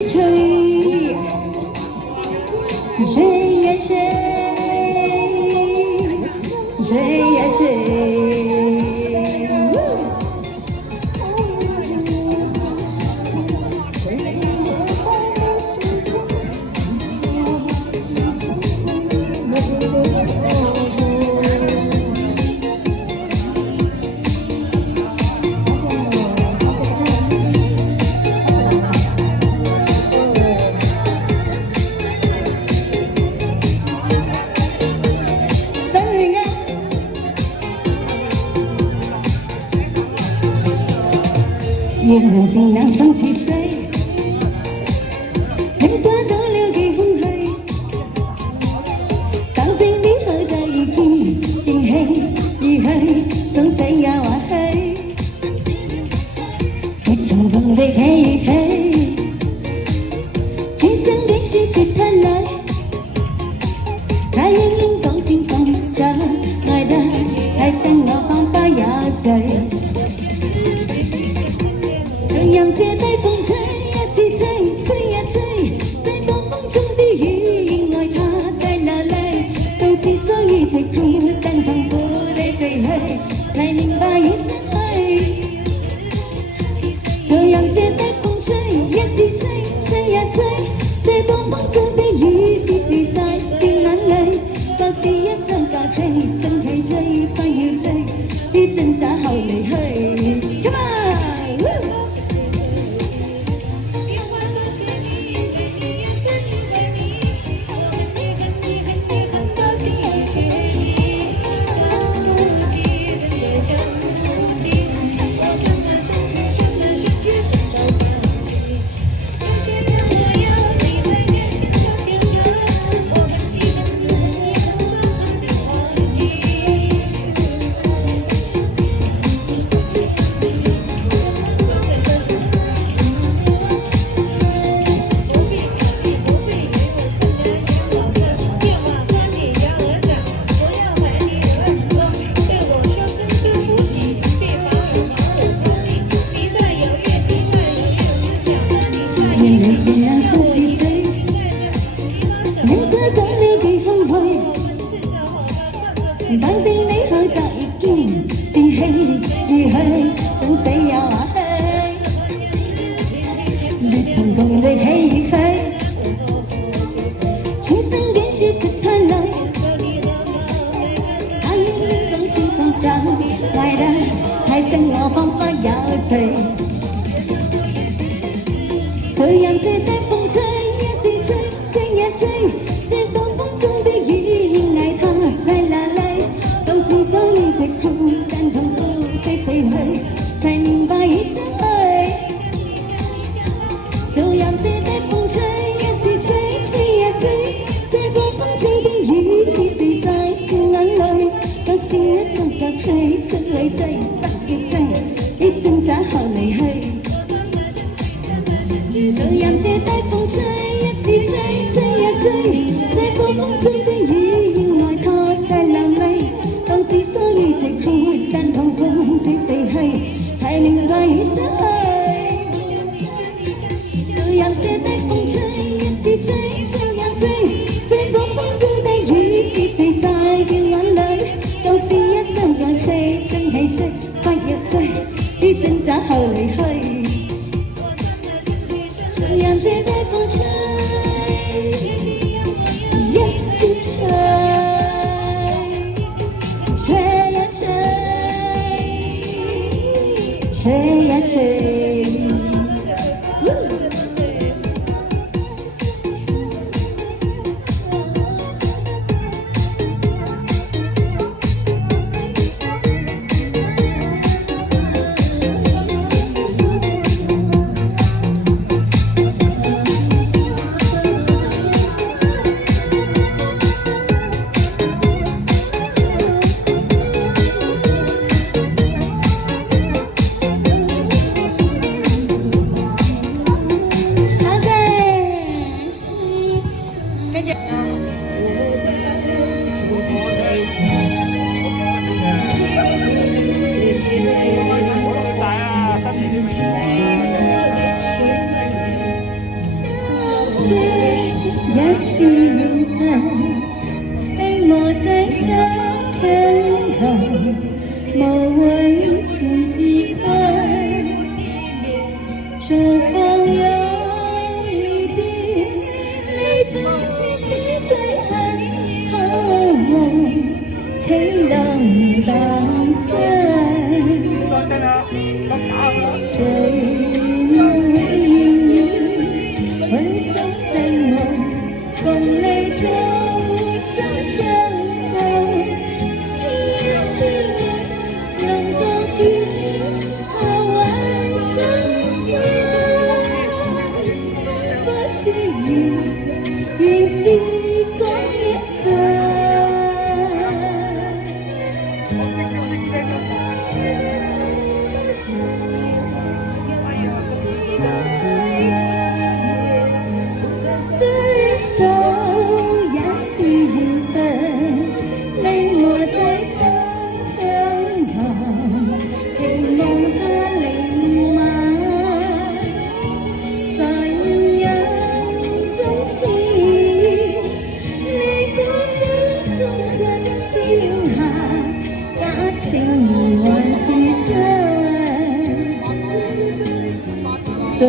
吹，吹呀吹，吹呀吹。夜晚靜冷心似水，你帶走了幾空虛，當定以後再遇見，便棄而去，生死也或許，別重逢的喜與喜，轉身的書說太累，他應應講情放手，愛得太深我彷彿有罪。讓這低風吹，一直吹，吹呀吹，在暴風中的雨，因愛他在流淚，導致所以直哭，但痛苦地飛去，才明白已失去。就讓這低風吹，一直吹，吹呀吹，在暴風中的雨，時時在掉眼淚，當是一張假期，真係追，不要追，於掙扎後離去。Come on！當定你後就已經變棄而去，生死也或許，別同共地喜與佢，轉身幾處食太累，他應應講情放手，愛得太深我彷彿有罪，就讓這低風吹，一直吹，吹呀吹，這暴風中的雨，因愛他才流淚。之所以直哭，但痛苦的飛去，才明白已失去。就讓這低風吹，一直吹，吹呀吹，在暴風中的雨，時時在掉眼淚。當是一陣隔吹，出裏追，不要追，別掙扎後離去。就讓這低風吹，一直吹，吹呀吹，在暴風中的雨，因愛他才流淚。之所以直哭，但痛苦的飛去，才明白已失去。就讓這低風吹，一直吹，吹呀吹，在暴風中的雨，時時在掉眼淚。當是一張愛吹，真係追，不要追，於掙扎後離去。就讓這低風吹，一直吹。吹呀吹，吹呀吹。識也是緣分，你我在相強求，無謂情自困，就放任離別，離別的淚痕，渴望體諒當真。誰要永遠溫心生活，共你終生相伴。一千年能夠結緣，何謂相襯？不需要，原是講一陣。對手也是緣分，你我在相強求，期望他靈敏，誰人總似你不必中間天下，假情還是真，誰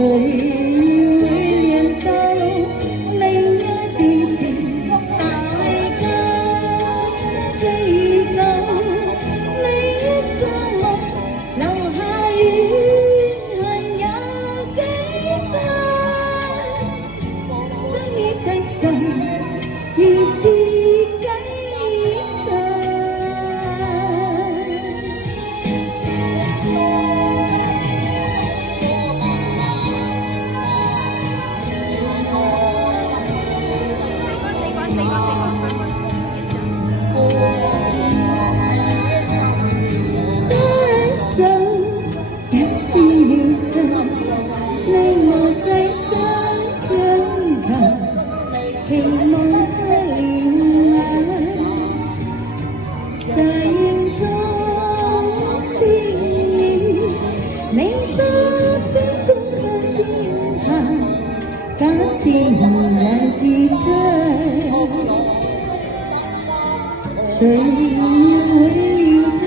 期望他憐憫，誓言中情意，你不必公開天下，假似人自真。誰要永了他，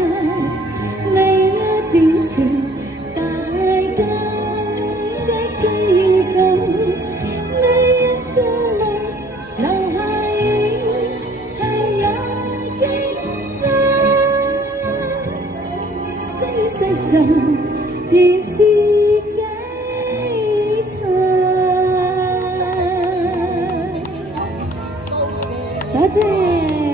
你一段情，大家該記緊，你一個夢。留下雨係也結婚，生於世上原是幾層。多謝。